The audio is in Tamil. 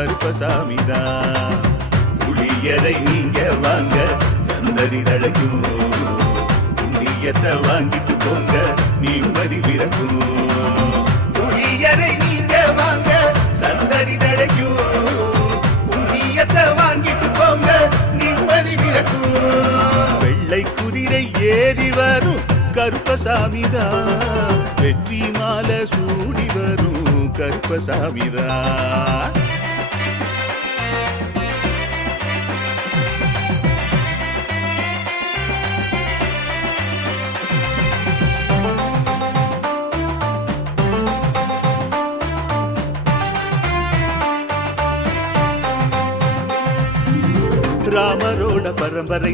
கருப்பசாமிதான். புளியரை நீங்க வாங்க சந்ததி தழைக்கும், புண்ணியத்தை வாங்கிட்டு போங்க நிம்மதி பிறக்கும். புளியரை நீங்க வாங்க சந்ததி தழைக்கும், புண்ணியத்தை வாங்கிட்டு போங்க நிம்மதி பிறக்கும். வெள்ளை குதிரை ஏறி வரும் கருப்பசாமிதான், வெற்றி மாலை சூடி வரும் கருப்பசாமிதான். ராமரோட பரம்பரை